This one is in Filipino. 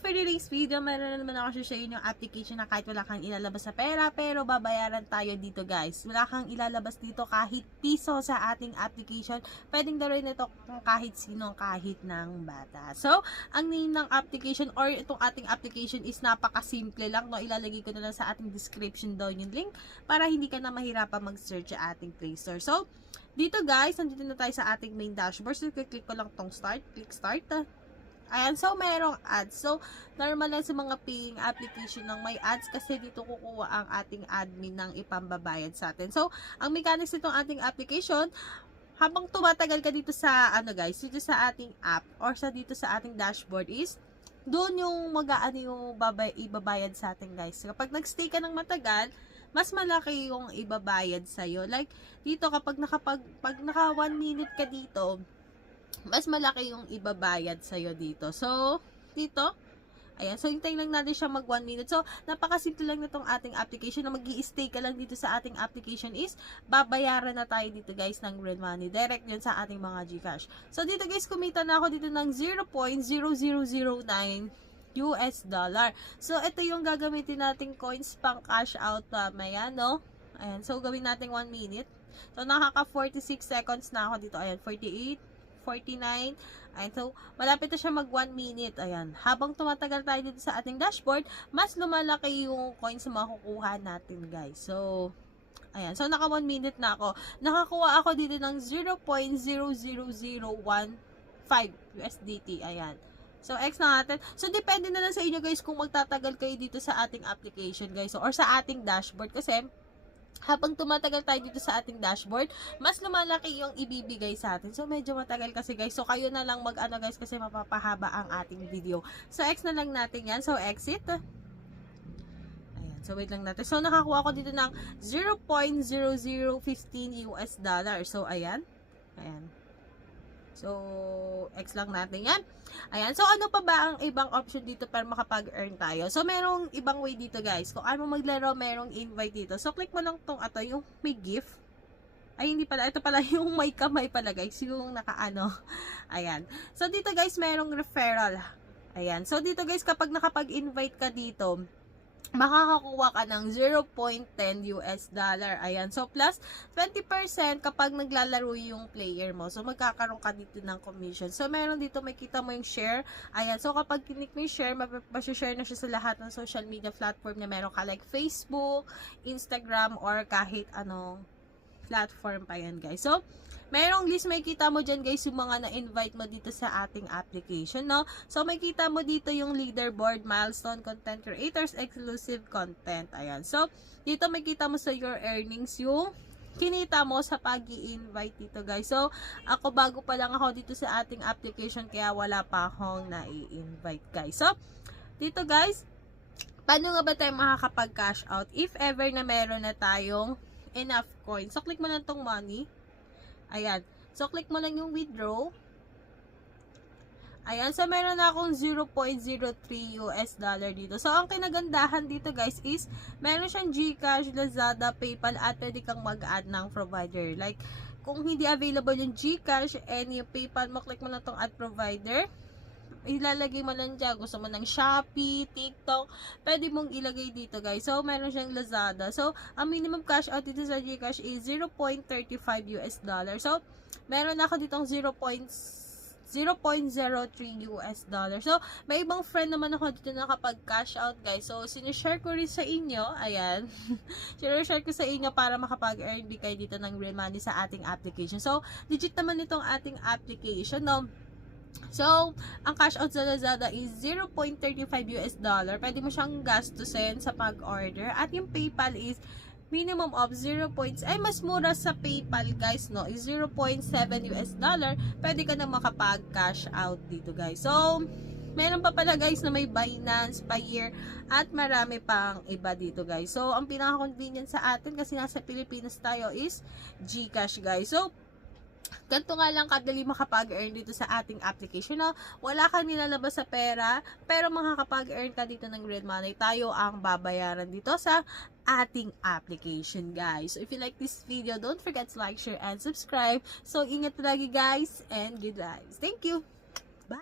guys, for today's video, meron na naman ako share yung application na kahit wala kang ilalabas sa pera, pero babayaran tayo dito guys. Wala kang ilalabas dito kahit piso sa ating application. Pwedeng daroin ito kung kahit sino, kahit ng bata. So, ang name ng application or itong ating application is napaka-simple lang. No? Ilalagay ko na lang sa ating description doon yung link para hindi ka na mahirapan mag-search sa ating Play Store. So, dito guys, nandito na tayo sa ating main dashboard. So, click ko lang tong start. Click start. Ayan, so merong ads. So, normal lang sa mga paying application ng may ads kasi dito kukuha ang ating admin ng ipambabayad sa atin. So, ang mechanics nitong ating application, habang tumatagal ka dito sa, guys, dito sa ating app or sa dito sa ating dashboard is, doon yung yung ibabayad sa atin guys. Kapag nagstay ka ng matagal, mas malaki yung ibabayad sa'yo. Like, dito kapag pag naka 1 minute ka dito, mas malaki yung ibabayad sa'yo dito. So, dito, ayan. So, hintayin lang natin siya mag 1 minute. So, napakasimple lang nitong ating application na mag-i-stay ka lang dito sa ating application is, babayaran na tayo dito guys ng real money. Direct yun sa ating mga GCash. So, dito guys, kumita na ako dito ng 0.0009 US dollar. So, ito yung gagamitin nating coins pang cash out mamaya, no? Ayan. So, gawin natin 1 minute. So, nakaka 46 seconds na ako dito. Ayan, 48. 49. Ayan, so, malapit na siya mag 1 minute. Ayan. Habang tumatagal tayo dito sa ating dashboard, mas lumalaki yung coins na makukuha natin, guys. So, ayan. So, naka 1 minute na ako. Nakakuha ako dito ng 0.00015 USDT. Ayan. So, X na natin. So, depende na lang sa inyo, guys, kung magtatagal kayo dito sa ating application, guys. So, or sa ating dashboard. Kasi, habang tumatagal tayo dito sa ating dashboard, mas lumalaki yung ibibigay sa atin. So, medyo matagal kasi guys. So, kayo na lang guys kasi mapapahaba ang ating video. So, X na lang natin yan. So, exit. Ayan. So, wait lang natin. So, nakakuha ko dito ng 0.0015 US dollar. So, ayan. Ayan. So, X lang natin yan. Ayan. So, ano pa ba ang ibang option dito para makapag-earn tayo? So, merong ibang way dito, guys. Kung ano maglaro, merong invite dito. So, click mo lang tong yung may gift. Ay, hindi pala. Ito pala yung may kamay pala, guys. Yung nakaano. Ayan. So, dito, guys, merong referral. Ayan. So, dito, guys, kapag nakapag-invite ka dito, makakakuha ka ng 0.10 US dollar. Ayan. So, plus 20% kapag naglalaro yung player mo. So, magkakaroon ka dito ng commission. So, meron dito, makita mo yung share. Ayan. So, kapag kinik mo yung share, share na siya sa lahat ng social media platform na meron ka like Facebook, Instagram, or kahit anong platform pa yan, guys. So, merong list, may kita mo dyan guys yung mga na-invite mo dito sa ating application, no? So, may kita mo dito yung leaderboard, milestone, content creators, exclusive content. Ayan. So, dito may kita mo sa your earnings yung kinita mo sa pag-i-invite dito guys. So, ako bago pa lang ako dito sa ating application kaya wala pa akong na-i-invite guys. So, dito guys, paano nga ba tayo makakapag-cash out if ever na meron na tayong enough coins? So, click mo lang tong money. Ayan. So, click mo lang yung withdraw. Ayan. So, meron na akong 0.03 US dollar dito. So, ang kinagandahan dito guys is, meron siyang GCash, Lazada, PayPal, at pwede kang mag-add ng provider. Like, kung hindi available yung GCash and yung PayPal mo, click mo na tong add provider. Ilalagay mo lang dyan. Gusto mo ng Shopee, TikTok, pwede mong ilagay dito guys. So, meron siyang Lazada. So, ang minimum cash out dito sa GCash is 0.35 US dollar. So, meron ako ditong 0.03 US dollar. So, may ibang friend naman ako dito na kapag cash out guys. So, sinishare ko rin sa inyo. Ayan. Sinishare ko sa inyo para makapag-earn din kayo dito ng real money sa ating application. So, legit naman itong ating application, no? So, ang cash out sa Lazada is 0.35 US dollar. Pwede mo siyang gastusin sa pag-order. At yung PayPal is minimum of 0. Ay, mas mura sa PayPal guys, no? Is 0.7 US dollar. Pwede ka na makapag-cash out dito guys. So, meron pa pala guys na may Binance, Payeer, at marami pang iba dito guys. So, ang pinaka-convenient sa atin kasi nasa Pilipinas tayo is GCash guys. So, ganito nga lang kadali makapag-earn dito sa ating application. No? Wala kang nilalabas sa pera, pero makakapag-earn ka dito ng real money. Tayo ang babayaran dito sa ating application, guys. So, if you like this video, don't forget to like, share, and subscribe. So, ingat lagi, guys, and good vibes. Thank you!